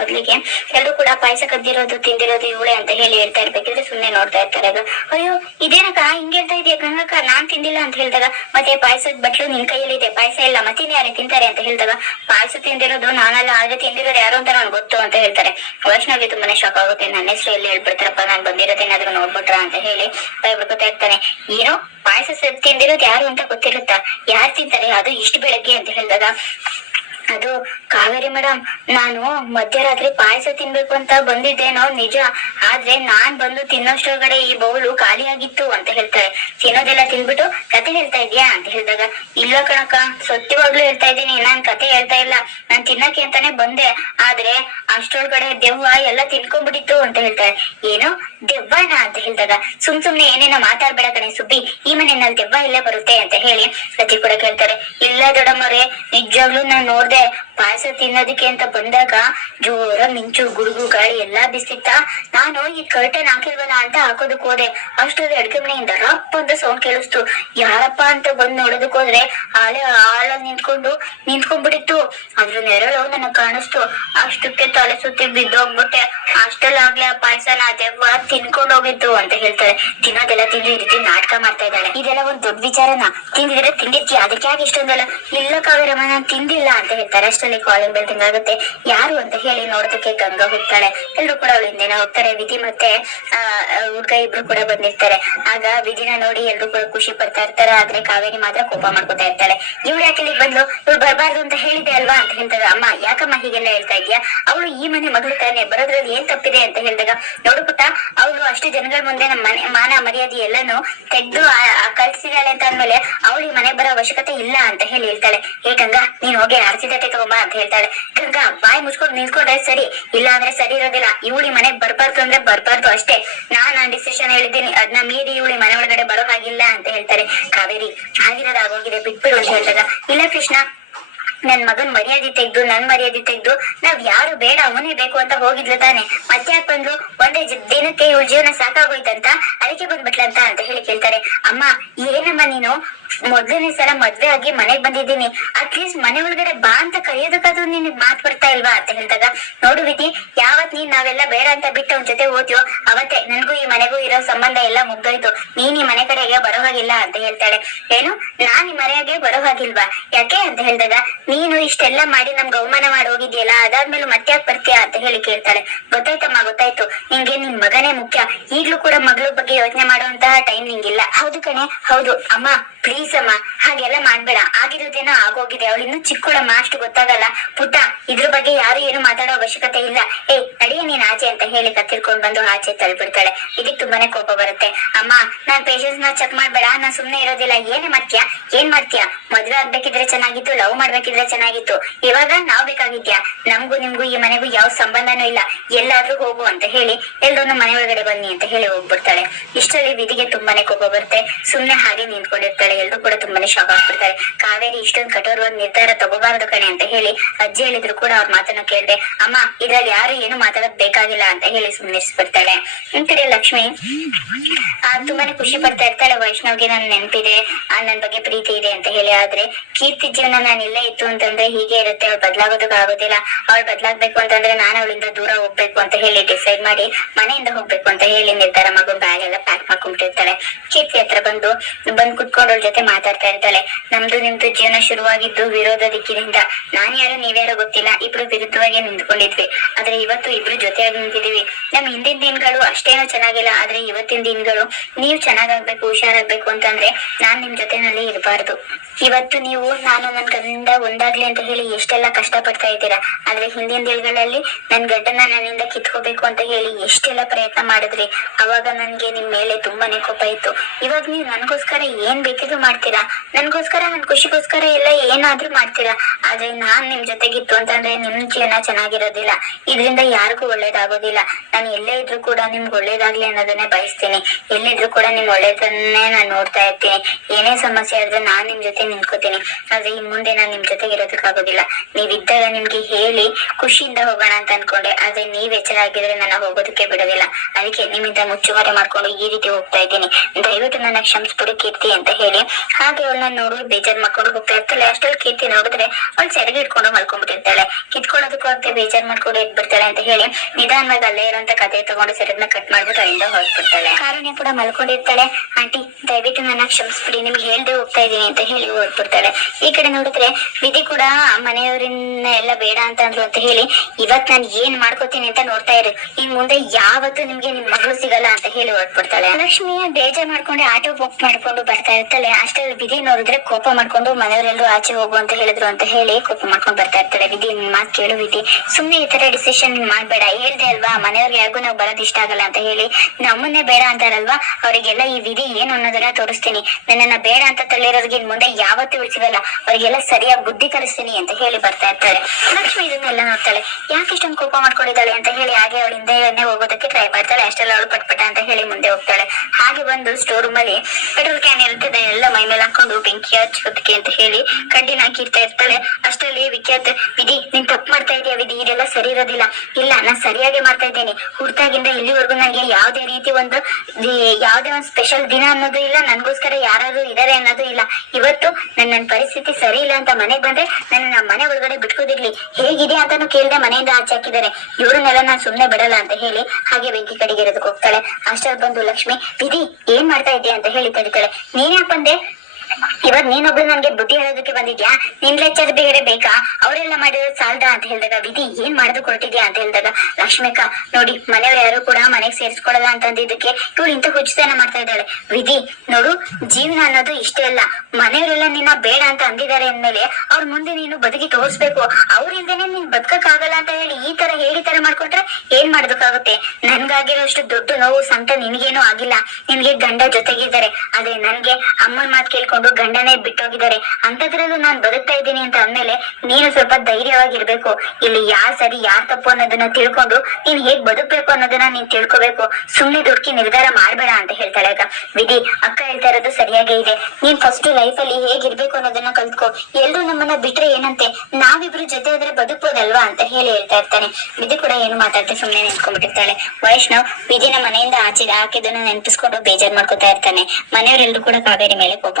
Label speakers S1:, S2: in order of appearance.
S1: ಮೊದ್ಲಿಗೆ ಎಲ್ಲರೂ ಕೂಡ ಪಾಯಸ ಕದ್ದಿರೋದು, ತಿಂದಿರೋದು ಇವಳೆ ಅಂತ ಹೇಳಿ ಹೇಳ್ತಾ ಇರ್ಬೇಕಿದ್ರೆ ಸುಮ್ನೆ ನೋಡ್ತಾ ಇರ್ತಾರೆ ಅದು. ಅಯ್ಯೋ, ಇದೇನಕ್ಕ? ಹಿಂಗ್ ಹೇಳ್ತಾ ಇದೆಯಾ ಗಂಗಕ್ಕ? ನಾನ್ ತಿಂದಿಲ್ಲ ಅಂತ ಹೇಳಿದಾಗ, ಮತ್ತೆ ಪಾಯಸದ ಬಟ್ಲು ನಿನ್ ಕೈಯಲ್ಲಿ ಇದೆ, ಪಾಯಸ ಇಲ್ಲ ಮತ್ತೆ ಯಾರೇ ತಿಂತಾರೆ ಅಂತ ಹೇಳಿದಾಗ, ಪಾಯಸ ತಿಂದಿರೋದು ನಾನಲ್ಲ, ಆದ್ರೆ ತಿಂದಿರೋದು ಯಾರು ಅಂತ ನನ್ಗೆ ಗೊತ್ತು ಅಂತ ಹೇಳ್ತಾರೆ. ವೈಷ್ಣವ್ಗೆ ತುಂಬಾನೇ ಶಾಕ್ ಆಗುತ್ತೆ. ನನ್ನ ಹೆಸರು ಎಲ್ಲಿ ಹೇಳ್ಬಿಡ್ತಾರಪ್ಪ? ನಾನ್ ಬಂದಿರೋದೇನಾದ್ರೂ ನೋಡ್ಬಿಟ್ರ ಅಂತ ಹೇಳಿ ಭಯ ಬಿಡ್ಕೊತಾ ಇರ್ತಾನೆ. ಏನೋ ಪಾಯಸ ತಿಂದಿರೋದು ಯಾರು ಅಂತ ಗೊತ್ತಿರುತ್ತಾ? ಯಾರು ತಿಂತಾರೆ? ಅದು ಇಷ್ಟು ಬೆಳಗ್ಗೆ ಅಂತ ಹೇಳಿದಾಗ ಅದು ಕಾವೇರಿ ಮೇಡಮ್, ನಾನು ಮಧ್ಯರಾತ್ರಿ ಪಾಯಸ ತಿನ್ಬೇಕು ಅಂತ ಬಂದಿದ್ದೇನೋ, ನಿಜ. ಆದ್ರೆ ನಾನ್ ಬಂದು ತಿನ್ನೋಷ್ಟೊಳಗಡೆ ಈ ಬೌಲು ಖಾಲಿಯಾಗಿತ್ತು ಅಂತ ಹೇಳ್ತಾರೆ. ತಿನ್ನೋದೆಲ್ಲ ತಿನ್ಬಿಟ್ಟು ಕತೆ ಹೇಳ್ತಾ ಇದೀಯಾ ಅಂತ ಹೇಳಿದಾಗ, ಇಲ್ಲ ಕಣಕ ಸತ್ಯವಾಗ್ಲೂ ಹೇಳ್ತಾ ಇದ್ದೀನಿ. ನಾನ್ ಕತೆ ಹೇಳ್ತಾ ಇಲ್ಲ. ನಾನ್ ತಿನ್ನಕ್ಕೆ ಅಂತಾನೆ ಬಂದೆ. ಆದ್ರೆ ಅಷ್ಟೊಳಗಡೆ ದೆವ್ವ ಎಲ್ಲ ತಿನ್ಕೊಂಡ್ಬಿಟ್ಟಿತ್ತು ಅಂತ ಹೇಳ್ತಾರೆ. ಏನು? ದೆವ್ವನ ಅಂತ ಹೇಳಿದಾಗ, ಸುಮ್ ಸುಮ್ನೆ ಏನೇನೋ ಮಾತಾಡ್ಬೇಡ ಕಣೆ ಸುಬ್ಬಿ. ಈ ಮನೆಯಲ್ಲಿ ದೆವ್ವ ಇಲ್ಲೇ ಬರುತ್ತೆ ಅಂತ ಹೇಳಿ ಸತಿ ಕೂಡ ಕೇಳ್ತಾರೆ. ಇಲ್ಲ ದೊಡ್ಡಮ್ಮರೇ, ನಿಜವಾಗ್ಲೂ ನಾನ್ ನೋಡ್ದೆ ಪಾಯಸ ತಿನ್ನೋದಕ್ಕೆ ಅಂತ ಬಂದಾಗ ಜೋರ ಮಿಂಚು, ಗುಡುಗು, ಗಾಳಿ ಎಲ್ಲಾ ಬಿಸಿತ್ತ ನಾನು ಈ ಕರ್ಟನ್ ಹಾಕಿಲ್ವಲ್ಲ ಅಂತ ಹಾಕೋದಕ್ ಹೋದೆ. ಅಷ್ಟೊಂದು ಅಡ್ಗೆ ಮನೆಯಿಂದ ರಪ್ಪ ಅಂತ ಸೌಂಡ್ ಕೇಳಿಸ್ತು. ಯಾರಪ್ಪ ಅಂತ ಬಂದ್ ನೋಡೋದಕ್ ಹೋದ್ರೆ ಆಳೆ ಆಳ ನಿಂತ್ಕೊಂಡು ನಿಂತ್ಕೊಂಡ್ಬಿಟ್ಟಿತ್ತು. ಅದ್ರ ನೆರಳು ನನಗ್ ಕಾಣಿಸ್ತು. ಅಷ್ಟಕ್ಕೆ ತಲೆ ಸುತ್ತಿ ಬಿದ್ದೋಗ್ಬಿಟ್ಟೆ. ಅಷ್ಟಲ್ಲಾಗ್ಲೇ ಆ ಪಾಯಸನ ದೆವ್ವ ತಿನ್ಕೊಂಡ್ ಹೋಗಿದ್ದು ಅಂತ ಹೇಳ್ತಾರೆ. ತಿನ್ನೋದೆಲ್ಲ ತಿಂದು ಈ ರೀತಿ ನಾಟಕ ಮಾಡ್ತಾ ಇದ್ದಾಳೆ. ಇದೆಲ್ಲ ಒಂದ್ ದೊಡ್ಡ ವಿಚಾರನ. ತಿಂದಿದ್ರೆ ತಿಂದಿರ್ತಿ ಅದಕ್ಕೆ ಯಾಕೆ ಇಷ್ಟೊಂದಲ್ಲ? ಇಲ್ಲ ಕಾವೇರಮ್ಮ, ನಾನ್ ತಿಂದಿಲ್ಲ ಅಂತ ಹೇಳ್ತಾರೆ. ಅಷ್ಟರಲ್ಲಿ ಕಾಲಿಂಗ್ ಬೆಲ್ ತಿಂಗಾಗುತ್ತೆ ಯಾರು ಅಂತ ಹೇಳಿ ನೋಡೋದಕ್ಕೆ ಗಂಗಾ ಹೋಗ್ತಾಳೆ. ಎಲ್ರು ಕೂಡ ಅವಳ ಹಿಂದೆನ ಹೋಗ್ತಾರೆ. ವಿಧಿ ಮತ್ತೆ, ಆ, ಹುಡ್ಗ ಇಬ್ರು ಕೂಡ ಬಂದಿರ್ತಾರೆ. ಆಗ ವಿಧಿನ ನೋಡಿ ಎಲ್ರು ಕೂಡ ಖುಷಿ ಪಡ್ತಾ ಇರ್ತಾರೆ. ಆದ್ರೆ ಕಾವೇರಿ ಮಾತ್ರ ಕೋಪ ಮಾಡ್ಕೊತಾ ಇರ್ತಾಳೆ. ಇವ್ರು ಯಾಕೆ ಇಲ್ಲಿ ಬಂದ್ಲು? ಇವ್ರು ಬರಬಾರ್ದು ಅಂತ ಹೇಳಿದೆ ಅಲ್ವಾ ಅಂತ ಹೇಳ್ತಾರೆ ಅಮ್ಮ, ಯಾಕಮ್ಮ ಹೀಗೆಲ್ಲ ಹೇಳ್ತಾ ಇದ್ಯಾ ಅವಳು ಈ ಮನೆ ಮಗಳು ತಾನೆ. ಬರೋದ್ರಲ್ಲಿ ಏನ್ ತಪ್ಪಿದೆ ಅಂತ ಹೇಳಿದಾಗ ನೋಡು ಪುಟ್ಟ, ಅವಳು ಅಷ್ಟು ಜನಗಳ ಮುಂದೆ ನಮ್ಮ ಮನೆ, ಮಾನ ಮರ್ಯಾದೆ ಎಲ್ಲಾನು ತೆಗೆದು ಕಳ್ಸಿದಾಳೆ ಅಂತ ಅಂದ್ಮೇಲೆ ಅವಳಿಗೆ ಮನೆ ಬರೋ ಅವಶ್ಯಕತೆ ಇಲ್ಲ ಅಂತ ಹೇಳಿ ಹೇಳ್ತಾಳೆ. ಏ ಗಂಗಾ, ನೀನ್ ಹೋಗಿ ಆರ್ತಿ ತಟ್ಟೆ ತಗೊಂಬ ಅಂತ ಹೇಳ್ತಾಳೆ. ಗಂಗಾ, ಬಾಯಿ ಮುಚ್ಕೊಂಡು ನಿಂತ್ಕೊಂಡ್ರೆ ಸರಿ ಇಲ್ಲ ಅಂದ್ರೆ ಸರಿ ಇರೋದಿಲ್ಲ. ಇವಳಿ ಮನೆಗ್ ಬರ್ಬಾರ್ದು ಅಂದ್ರೆ ಬರ್ಬಾರ್ದು ಅಷ್ಟೇ. ನಾನ್ ನಾನ್ ಡಿಸಿಷನ್ ಹೇಳಿದ್ದೀನಿ. ಅದನ್ನ ಮೀರಿ ಇವಳಿ ಮನೆ ಒಳಗಡೆ ಬರೋ ಹಾಗಿಲ್ಲ ಅಂತ ಹೇಳ್ತಾರೆ. ಕಾವೇರಿ ಆಗಿರೋದಾಗೋಗಿದೆ ಬಿಟ್ಬಿಡು ಅಂತ ಹೇಳಿದಾಗ, ಇಲ್ಲ ಕೃಷ್ಣ ನನ್ ಮಗನ್ ಮರ್ಯಾದೆ ತೆಗ್ದು, ನನ್ ಮರ್ಯಾದೆ ತೆಗ್ದು, ನಾವ್ ಯಾರು ಬೇಡ, ಅವನೇ ಬೇಕು ಅಂತ ಹೋಗಿದ್ಲು ತಾನೆ. ಮತ್ತೆ ಯಾಕೆ ಬಂದ್ರು? ಒಂದೇ ದಿನಕ್ಕೆ ಇವಳ ಜೀವನ ಸಾಕಾಗೋಯ್ತಂತ? ಅದಕ್ಕೆ ಬಂದ್ಬಿಟ್ಲಂತ ಅಂತ ಹೇಳಿ ಕೇಳ್ತಾರೆ. ಅಮ್ಮ, ಏನಮ್ಮ ನೀನು? ಮೊದಲನೇ ಸಲ ಮದ್ವೆ ಆಗಿ ಮನೆಗ್ ಬಂದಿದ್ದೀನಿ. ಅಟ್ಲೀಸ್ಟ್ ಮನೆ ಒಳಗಡೆ ಬಾ ಅಂತ ಕರೆಯೋದಕ್ಕಾದ್ರೂ ನಿನಗ್ ಮಾತ್ ಬರ್ತಾ ಇಲ್ವಾ ಅಂತ ಹೇಳ್ದಾಗ, ನೋಡು ವಿಧಿ, ಯಾವತ್ ನೀನ್ ನಾವೆಲ್ಲ ಬೇಡ ಅಂತ ಬಿಟ್ಟು ಅವ್ನ ಜೊತೆ ಹೋದ್ಯೋ ಅವತ್ತೆ ನನ್ಗೂ ಈ ಮನೆಗೂ ಇರೋ ಸಂಬಂಧ ಎಲ್ಲ ಮುಗ್ದೋಯ್ತು. ನೀನ್ ಈ ಮನೆ ಕಡೆಗೆ ಬರೋ ಹಾಗಿಲ್ಲ ಅಂತ ಹೇಳ್ತಾಳೆ. ಏನು? ನಾನ್ ಈ ಮನೆಗೆ ಬರೋ ಹಾಗಿಲ್ವಾ? ಯಾಕೆ ಅಂತ ಹೇಳಿದಾಗ ನೀನು ಇಷ್ಟೆಲ್ಲ ಮಾಡಿ ನಮ್ಗೆ ಅವಮಾನ ಮಾಡಿ ಹೋಗಿದ್ಯಲ್ಲ, ಅದಾದ್ಮೇಲೆ ಮತ್ತೆ ಯಾಕೆ ಬರ್ತೀಯಾ ಅಂತ ಹೇಳಿ ಕೇಳ್ತಾಳೆ. ಗೊತ್ತಾಯ್ತಮ್ಮ, ಗೊತ್ತಾಯ್ತು. ನಿಂಗೆ ನಿನ್ ಮಗನೇ ಮುಖ್ಯ. ಈಗ್ಲೂ ಕೂಡ ಮಗಳ ಬಗ್ಗೆ ಯೋಚನೆ ಮಾಡುವಂತಹ ಟೈಮ್ ನಿಂಗಿಲ್ಲ. ಹೌದು ಕಣೆ, ಹೌದು. ಅಮ್ಮ ಪ್ಲೀಸ್ ಅಮ್ಮ, ಹಾಗೆಲ್ಲ ಮಾಡ್ಬೇಡ. ಆಗಿರೋದೇನೋ ಆಗೋಗಿದೆ. ಅವಳು ಇನ್ನೂ ಚಿಕ್ಕಳಮ್ಮ ಅಷ್ಟು ಗೊತ್ತಾಗಲ್ಲ. ಪುಟ್ಟ, ಇದ್ರ ಬಗ್ಗೆ ಯಾರು ಏನು ಮಾತಾಡೋ ಅವಶ್ಯಕತೆ ಇಲ್ಲ. ಏ, ನಡಿಯ ನೀನ್ ಆಚೆ ಅಂತ ಹೇಳಿ ಕತ್ತಿರ್ಕೊಂಡ್ ಬಂದು ಆಚೆ ತಳ್ಬಿಡ್ತಾಳೆ. ಇದಕ್ ತುಂಬಾನೇ ಕೋಪ ಬರುತ್ತೆ. ಅಮ್ಮ, ನಾನ್ ಪೇಷನ್ಸ್ನ ಚೆಕ್ ಮಾಡ್ಬೇಡ. ನಾನ್ ಸುಮ್ನೆ ಇರೋದಿಲ್ಲ. ಏನೇ ಮಾಡ್ತೀಯಾ? ಏನ್ ಮಾಡ್ತೀಯಾ? ಮದ್ವೆ ಆಗ್ಬೇಕಿದ್ರೆ ಚೆನ್ನಾಗಿತ್ತು ಲವ್ ಮಾಡ್ಬೇಕಿದ್ರೆ ಚೆನ್ನಾಗಿತ್ತು. ಇವಾಗ ನಾವ್ ಬೇಕಾಗಿದ್ಯಾ? ನಮ್ಗೂ ನಿಮ್ಗೂ ಈ ಮನೆಗೂ ಯಾವ ಸಂಬಂಧನೂ ಇಲ್ಲ. ಎಲ್ಲಾದ್ರೂ ಹೋಗು ಅಂತ ಹೇಳಿ ಎಲ್ರೂ ಮನೆ ಒಳಗಡೆ ಬನ್ನಿ ಅಂತ ಹೇಳಿ ಹೋಗ್ಬಿಡ್ತಾಳೆ. ಇಷ್ಟರಲ್ಲಿ ವಿಧಿಗೆ ತುಂಬಾನೇ ಕೋಪ ಬರುತ್ತೆ. ಸುಮ್ನೆ ಹಾಗೆ ನಿಂತ್ಕೊಂಡಿರ್ತಾಳೆ. ಎಲ್ರು ಕೂಡ ತುಂಬಾನೇ ಶಾಕ್ ಆಗ್ಬಿಡ್ತಾರೆ. ಕಾವೇರಿ ಇಷ್ಟೊಂದು ಕಠೋರವಾಗಿ ನಿರ್ಧಾರ ತಗೋಬಾರದು ಕಣೆ ಅಂತ ಹೇಳಿ ಅಜ್ಜಿ ಹೇಳಿದ್ರು ಕೂಡ ಅವ್ರ ಮಾತನ್ನ ಕೇಳಿದೆ, ಅಮ್ಮ, ಇದ್ರಲ್ಲಿ ಯಾರು ಏನು ಮಾತಾಡಕ್ ಬೇಕಾಗಿಲ್ಲ ಅಂತ ಹೇಳಿ ಸುಮ್ಮನೆ ಬಿಡ್ತಾಳೆ ಕಡೆ ಲಕ್ಷ್ಮಿ? ಆ, ತುಂಬಾನೇ ಖುಷಿ ಪಡ್ತಾ ಇರ್ತಾಳೆ. ವೈಷ್ಣವ್ಗೆ ನನ್ ನೆನಪಿದೆ. ಆ, ನನ್ ಬಗ್ಗೆ ಪ್ರೀತಿ ಇದೆ ಅಂತ ಹೇಳಿ. ಆದ್ರೆ ಕೀರ್ತಿ ಜೀವನ ನಾನು ಇಲ್ಲೇ ಇತ್ತು ಅಂತಂದ್ರೆ ಹೀಗೆ ಇರುತ್ತೆ, ಅವ್ಳು ಬದಲಾಗೋದಕ್ಕೆ ಆಗೋದಿಲ್ಲ. ಅವ್ಳು ಬದಲಾಗ್ಬೇಕು ಅಂತಂದ್ರೆ ನಾನು ಅವಳಿಂದ ದೂರ ಹೋಗ್ಬೇಕು ಅಂತ ಹೇಳಿ ಡಿಸೈಡ್ ಮಾಡಿ ಮನೆಯಿಂದ ಹೋಗ್ಬೇಕು ಅಂತ ಹೇಳಿ ನಿರ್ಧಾರ ಮಗು ಬ್ಯಾಗ್ ಎಲ್ಲ ಪ್ಯಾಕ್ ಮಾಡ್ಕೊಂಡ್ಬಿಟ್ಟಿರ್ತಾಳೆ. ಕೀರ್ತಿ ಹತ್ರ ಬಂದು ಬಂದ್ ಕುತ್ಕೊಂಡು ಅವ್ಳ ಜೊತೆ ಮಾತಾಡ್ತಾ ಇರ್ತಾಳೆ. ನಮ್ದು ನಿಮ್ದು ಜೀವನ ಶುರುವಾಗಿದ್ದು ವಿರೋಧ ದಿಕ್ಕಿನಿಂದ. ನಾನ್ ಯಾರು ನೀವ್ಯಾರು ಗೊತ್ತಿಲ್ಲ, ಇಬ್ರು ವಿರುದ್ಧವಾಗಿ ನಿಂತ್ಕೊಂಡಿದ್ವಿ. ಆದ್ರೆ ಇವತ್ತು ಇಬ್ರು ಜೊತೆಯಾಗಿ ನಿಂತಿದೀವಿ ನಮ್ ಹಿಂದಿನ ದಿನಗಳು ಅಷ್ಟೇನೂ ಚೆನ್ನಾಗಿಲ್ಲ, ಆದ್ರೆ ಇವತ್ತಿನ ದಿನಗಳು ನೀವ್ ಚೆನ್ನಾಗಾಗ್ಬೇಕು, ಹುಷಾರಾಗ್ಬೇಕು ಅಂತಂದ್ರೆ ನಾನ್ ನಿಮ್ ಜೊತೆನಲ್ಲಿ ಇರಬಾರ್ದು. ಇವತ್ತು ನೀವು ನಾನು ನನ್ ಗಂಡ ಒಂದಾಗ್ಲಿ ಅಂತ ಹೇಳಿ ಎಷ್ಟೆಲ್ಲ ಕಷ್ಟ ಪಡ್ತಾ ಇದ್ದೀರಾ? ಆದ್ರೆ ಹಿಂದಿನ ದಿನಗಳಲ್ಲಿ ನನ್ ಗಂಡನ ನನ್ನಿಂದ ಕಿತ್ಕೋಬೇಕು ಅಂತ ಹೇಳಿ ಎಷ್ಟೆಲ್ಲ ಪ್ರಯತ್ನ ಮಾಡಿದ್ರಿ. ಅವಾಗ ನನ್ಗೆ ನಿಮ್ ಮೇಲೆ ತುಂಬಾನೇ ಕೋಪ ಇತ್ತು. ಇವಾಗ ನೀವು ನನ್ಗೋಸ್ಕರ ಏನ್ ಬೇಕಿದ್ರು ಮಾಡ್ತೀರಾ? ನನ್ಗೋಸ್ಕರ, ನನ್ ಖುಷಿಗೋಸ್ಕರ ಎಲ್ಲ ಏನಾದ್ರೂ ಮಾಡ್ತೀರಾ? ಆದ್ರೆ ನಾನ್ ನಿಮ್ ಜೊತೆಗಿತ್ತು ಅಂತಂದ್ರೆ ನಿಮ್ ಜೀವನ ಚೆನ್ನಾಗಿರೋದಿಲ್ಲ. ಇದರಿಂದ ಯಾರಿಗೂ ಒಳ್ಳೇದಾಗೋದಿಲ್ಲ. ನಾನು ಎಲ್ಲೇ ಇದ್ರು ಕೂಡ ನಿಮ್ಗೆ ಒಳ್ಳೇದಾಗ್ಲಿ ಅನ್ನೋದನ್ನೇ ಬಯಸ್ತೀನಿ. ಎಲ್ಲಿದ್ರು ಕೂಡ ನಿಮ್ ಒಳ್ಳೇದನ್ನೇ ನಾನು ನೋಡ್ತಾ ಇರ್ತೀನಿ. ಏನೇ ಸಮಸ್ಯೆ ಆದ್ರೆ ನಾನ್ ನಿಮ್ ಜೊತೆ ನಿಂತ್ಕೋತೀನಿ. ಆದ್ರೆ ಇನ್ ಮುಂದೆ ನಾನ್ ನಿಮ್ ಜೊತೆಗೆ ಇರೋದಕ್ಕಾಗೋದಿಲ್ಲ ನೀವಿದ್ದಾಗ ನಿಮ್ಗೆ ಹೇಳಿ, ಖುಷಿಯಿಂದ ಹೋಗೋಣ ಅಂತ ಅನ್ಕೊಂಡೆ. ಆದ್ರೆ ನೀವ್ ಎಚ್ಚರ ಆಗಿದ್ರೆ ನನ್ನ ಹೋಗೋದಕ್ಕೆ ಬಿಡೋದಿಲ್ಲ. ಅದಕ್ಕೆ ನಿಮ್ಮಿಂದ ಮುಚ್ಚುಮರೆ ಮಾಡ್ಕೊಂಡು ಈ ರೀತಿ ಹೋಗ್ತಾ ಇದ್ದೀನಿ. ದಯವಿಟ್ಟು ನನ್ನ ಕ್ಷಮಿಸ್ಬಿಡು ಕೀರ್ತಿ ಅಂತ ಹೇಳಿ. ಹಾಗೆ ಅವಳನ್ನ ನೋಡಿ, ಬೇಜಾರ್ ಮಾಡ್ಕೊಂಡು ಹೋಗ್ತಾ ಇರ್ತಾಳೆ. ಅಷ್ಟರಲ್ಲಿ ಕೀರ್ತಿ ನೋಡಿದ್ರೆ ಅವಳು ಸೆರಗಿ ಇಟ್ಕೊಂಡು ಮಲ್ಕೊಂಡ್ಬಿಟ್ಟಿರ್ತಾಳೆ. ಕಿತ್ಕೊಳ್ಳೋದಕ್ಕೂ ಅಂತ ಬೇಜಾರ್ ಮಾಡ್ಕೊಂಡು ಎದ್ಬಿಡ್ತಾಳೆ ಅಂತ ಹೇಳಿ ನಿಧಾನವಾಗಿ ಅಲ್ಲೇ ಇರೋಂತ ಕತೆ ತಗೊಂಡು ಸೆರಗ್ನ ಕಟ್ ಮಾಡ್ಬಿಟ್ಟು ಅಲ್ಲಿಂದ ಹೊರಟ್ಬಿಡ್ತಾಳೆ. ಕಾರಣ ಕೂಡ ಮಲ್ಕೊಂಡಿರ್ತಾಳೆ. ಆಂಟಿ, ದಯವಿಟ್ಟು ನನ್ನ ಕ್ಷಮಿಸ್ಬಿಡಿ. ನಿಮ್ಗೆ ಹೇಳ್ದೆ ಹೋಗ್ತಾ ಇದೀನಿ ಅಂತ ಹೇಳಿ ಹೊರಟ್ಬಿಡ್ತಾಳೆ. ಈ ಕಡೆ ನೋಡಿದ್ರೆ ವಿಧಿ ಕೂಡ ಮನೆಯವರನ್ನ ಎಲ್ಲ ಬೇಡ ಅಂತ ಅಂದ್ರು ಅಂತ ಹೇಳಿ, ಇವತ್ ನಾನು ಏನ್ ಮಾಡ್ಕೋತೀನಿ ಅಂತ ನೋಡ್ತಾ ಇರು. ಇನ್ ಮುಂದೆ ಯಾವತ್ತು ನಿಮ್ಗೆ ನಿಮ್ ಮಗಳು ಸಿಗಲ್ಲ ಅಂತ ಹೇಳಿ ಹೊರಟ್ಬಿಡ್ತಾಳೆ. ಲಕ್ಷ್ಮಿ ಬೇಜಾರ್ ಮಾಡ್ಕೊಂಡು ಆಟೋ ಬುಕ್ ಮಾಡ್ಕೊಂಡು ಬರ್ತಾ ಇರ್ತಾಳೆ. ಅಷ್ಟೇ ವಿಧಿ ನೋಡಿದ್ರೆ ಕೋಪ ಮಾಡ್ಕೊಂಡು ಮನೆಯವರೆಲ್ಲರೂ ಆಚೆ ಹೋಗು ಅಂತ ಹೇಳಿದ್ರು ಅಂತ ಹೇಳಿ ಕೋಪ ಮಾಡ್ಕೊಂಡು ಬರ್ತಾ ಇರ್ತಾಳೆ. ವಿಧಿ, ನಿನ್ ಮಾತು ಕೇಳು ವಿಧಿ. ಸುಮ್ನೆ ಈ ತರ ಡಿಸಿಷನ್ ಮಾಡ್ಬೇಡ. ಹೇಳ್ದೆ ಅಲ್ವಾ, ಮನೆಯವ್ರಿಗೆ ಯಾರಿಗೂ ನಾವು ಬರೋದ್ ಇಷ್ಟ ಆಗಲ್ಲ ಅಂತ ಹೇಳಿ. ನಮ್ಮನ್ನೇ ಬೇಡ ಅಂತಾರಲ್ವಾ ಅವರಿಗೆಲ್ಲ ಈ ವಿಧಿ ಏನು ಅನ್ನೋದನ್ನ ತೋರಿಸ್ತೀನಿ. ನನ್ನನ್ನ ಬೇಡ ಅಂತ ತಳ್ಳಿರೋರ್ಗೆ ಮುಂದೆ ಯಾವತ್ತೂ ಉಳಿಸಿಗಲ್ಲ ಅವರಿಗೆಲ್ಲ ಸರಿಯಾಗಿ ಬುದ್ಧಿ ಕಲಿಸ್ತೀನಿ ಅಂತ ಹೇಳಿ ಬರ್ತಾ ಇರ್ತಾಳೆ ಲಕ್ಷ್ಮಿ ಇದನ್ನೆಲ್ಲ ನೋಡ್ತಾಳೆ. ಯಾಕೆ ಇಷ್ಟೊಂದು ಕೋಪ ಮಾಡ್ಕೊಂಡಿದ್ದಾಳೆ ಅಂತ ಹೇಳಿ ಹಾಗೆ ಅವಳ ಹಿಂದೆ ಹೋಗೋದಕ್ಕೆ ಟ್ರೈ ಮಾಡ್ತಾಳೆ. ಅಷ್ಟೆಲ್ಲ ಅವಳು ಪಟ್ಪಟ ಅಂತ ಹೇಳಿ ಮುಂದೆ ಹೋಗ್ತಾಳೆ. ಹಾಗೆ ಬಂದು ಸ್ಟೋರ್ ರೂಮ್ ಅಲ್ಲಿ ಪೆಟ್ರೋಲ್ ಕ್ಯಾನ್ ಇರ್ತದೆ ಎಲ್ಲ ಮೈ ಮೇಲೆ ಹಾಕೊಂಡು ಬೆಂಕಿ ಹಚ್ಚೋದಕ್ಕೆ ಅಂತ ಹೇಳಿ ಕಡ್ಡಿನ ಹಾಕಿರ್ತಾ ಇರ್ತಾಳೆ. ಅಷ್ಟರಲ್ಲಿ ವಿಖ್ಯಾತ್ ವಿಧಿ, ನೀನ್ ತಪ್ಪು ಮಾಡ್ತಾ ಇದೀಯ ವಿಧಿ? ಇದೆಲ್ಲ ಸರಿ ಇರೋದಿಲ್ಲ. ಇಲ್ಲ, ನಾನ್ ಸರಿಯಾಗಿ ಮಾಡ್ತಾ ಇದ್ದೇನೆ. ಹುಡ್ತಾಗಿಂದ ಇಲ್ಲಿವರೆಗೂ ನನಗೆ ಯಾವುದೇ ರೀತಿ ಒಂದು ಯಾವ್ದೇ ಒಂದು ಸ್ಪೆಷಲ್ ದಿನ ಅನ್ನೋದು ಇಲ್ಲ. ನನ್ಗೋಸ್ಕರ ಯಾರು ಇದಾರೆ ಅನ್ನೋದು ಇಲ್ಲ. ಇವತ್ತು ನನ್ನ ಪರಿಸ್ಥಿತಿ ಸರಿ ಇಲ್ಲ ಅಂತ ಮನೆಗೆ ಬಂದ್ರೆ ನನ್ನ ಮನೆ ಒಳಗಡೆ ಬಿಟ್ಕೋದಿರ್ಲಿ. ಹೇಗಿದೆ ಅಂತಾನು ಕೇಳ್ದೆ ಮನೆಯಿಂದ ಆಚೆ ಹಾಕಿದ್ದಾರೆ. ಇವ್ರನ್ನೆಲ್ಲ ನಾನ್ ಸುಮ್ನೆ ಬಿಡಲ್ಲ ಅಂತ ಹೇಳಿ ಹಾಗೆ ಬೆಂಕಿ ಕಡೆಗೆ ಇರೋದಕ್ಕೆ ಹೋಗ್ತಾಳೆ. ಅಷ್ಟರಲ್ಲಿ ಬಂದು ಲಕ್ಷ್ಮಿ, ವಿಧಿ, ಏನ್ ಮಾಡ್ತಾ ಇದ್ದೀಯ? ಅಂತ ಹೇಳಿ ಕರೀತಾಳೆ ನೀನ್ ಬಂದೆ? ಇವಾಗ ನೀನೊಬ್ಳು ನನ್ಗೆ ಬುದ್ಧಿ ಹೇಳೋದಕ್ಕೆ ಬಂದಿದ್ಯಾ? ನಿನ್ ಲೆಕ್ಚರ್ ಬೇರೆ ಬೇಕಾ? ಅವರೆಲ್ಲ ಮಾಡಿರೋ ಸಾಲದ ಅಂತ ಹೇಳಿದಾಗ, ವಿಧಿ ಏನ್ ಮಾಡ್ದು ಕೊಟ್ಟಿದ್ಯಾ ಅಂತ ಹೇಳಿದಾಗ ಲಕ್ಷ್ಮಿಕ ನೋಡಿ, ಮನೆಯವ್ರ ಯಾರು ಕೂಡ ಮನೆಗ್ ಸೇರಿಸ್ಕೊಳಲ್ಲ ಅಂತಂದಿದ್ದಕ್ಕೆ ಇವ್ರು ಇಂತ ಹುಚ್ಚತನ ಮಾಡ್ತಾ ಇದ್ದಾಳೆ. ವಿಧಿ, ನೋಡು, ಜೀವನ ಅನ್ನೋದು ಇಷ್ಟೇ ಅಲ್ಲ. ಮನೆಯವರೆಲ್ಲ ನಿನ್ನ ಬೇಡ ಅಂತ ಅಂದಿದ್ದಾರೆ ಅಂದ್ಮೇಲೆ ಅವ್ರ ಮುಂದೆ ನೀನು ಬದುಕಿ ತೋರಿಸ್ಬೇಕು. ಅವ್ರಿಂದನೆ ನೀನ್ ಬದುಕಕ್ ಆಗಲ್ಲ ಅಂತ ಹೇಳಿ ಈ ತರ ಹೇಳಿ ತರ ಮಾಡ್ಕೊಂಡ್ರೆ ಏನ್ ಮಾಡ್ಬೇಕಾಗುತ್ತೆ ನನ್ಗಾಗಿರೋಷ್ಟು ದೊಡ್ಡ ನೋವು ಸಂತ ನಿನ್ಗೇನು ಆಗಿಲ್ಲ. ನಿನ್ಗೆ ಗಂಡ ಜೊತೆಗಿದ್ದಾರೆ. ಅದೇ ನನ್ಗೆ ಅಮ್ಮನ್ ಮಾತ್ ಕೇಳ್ಕೊಂಡು ಗಂಡನೇ ಬಿಟ್ಟೋಗಿದ್ದಾರೆ. ಅಂತದ್ರಲ್ಲೂ ನಾನ್ ಬದುಕ್ತಾ ಇದ್ದೀನಿ ಅಂತ ಅಂದ್ಮೇಲೆ ನೀನು ಸ್ವಲ್ಪ ಧೈರ್ಯವಾಗಿರ್ಬೇಕು. ಇಲ್ಲಿ ಯಾರ್ ಸರಿ, ಯಾರ್ ತಪ್ಪು ಅನ್ನೋದನ್ನ ತಿಳ್ಕೊಂಡು ನೀನ್ ಹೇಗ್ ಬದುಕ್ಬೇಕು ಅನ್ನೋದನ್ನ ನೀನ್ ತಿಳ್ಕೊಬೇಕು. ಸುಮ್ನೆ ದುಡ್ಕಿ ನಿರ್ಧಾರ ಮಾಡ್ಬೇಡ ಅಂತ ಹೇಳ್ತಾಳೆ ಆಗ ವಿಧಿ, ಅಕ್ಕ ಹೇಳ್ತಾ ಇರೋದು ಸರಿಯಾಗೇ ಇದೆ. ನೀನ್ ಫಸ್ಟ್ ಲೈಫ್ ಅಲ್ಲಿ ಹೇಗಿರ್ಬೇಕು ಅನ್ನೋದನ್ನ ಕಲ್ತ್ಕೊ. ಎಲ್ರು ನಮ್ಮನ್ನ ಬಿಟ್ರೆ ಏನಂತೆ? ನಾವಿಬ್ರು ಜೊತೆ ಆದ್ರೆ ಬದುಕ್ಬೋದಲ್ವಾ ಅಂತ ಹೇಳಿ ಹೇಳ್ತಾ ಇರ್ತಾನೆ. ವಿಧಿ ಕೂಡ ಏನು ಮಾತಾಡ್ತೆ ಸುಮ್ನೆ ನಿಂತ್ಕೊಂಡ್ಬಿಟ್ಟಿರ್ತಾಳೆ. ವೈಷ್ಣವ್, ವಿಧಿನ ಮನೆಯಿಂದ ಆಚೆ ಹಾಕಿದ್ದನ್ನ ನೆನಪಿಸ್ಕೊಂಡು ಬೇಜಾರ್ ಮಾಡ್ಕೊತಾ ಇರ್ತಾನೆ. ಮನೆಯವರೆಲ್ಲರೂ ಕೂಡ ಕಾವೇರಿ ಮೇಲೆ ಕೋಪ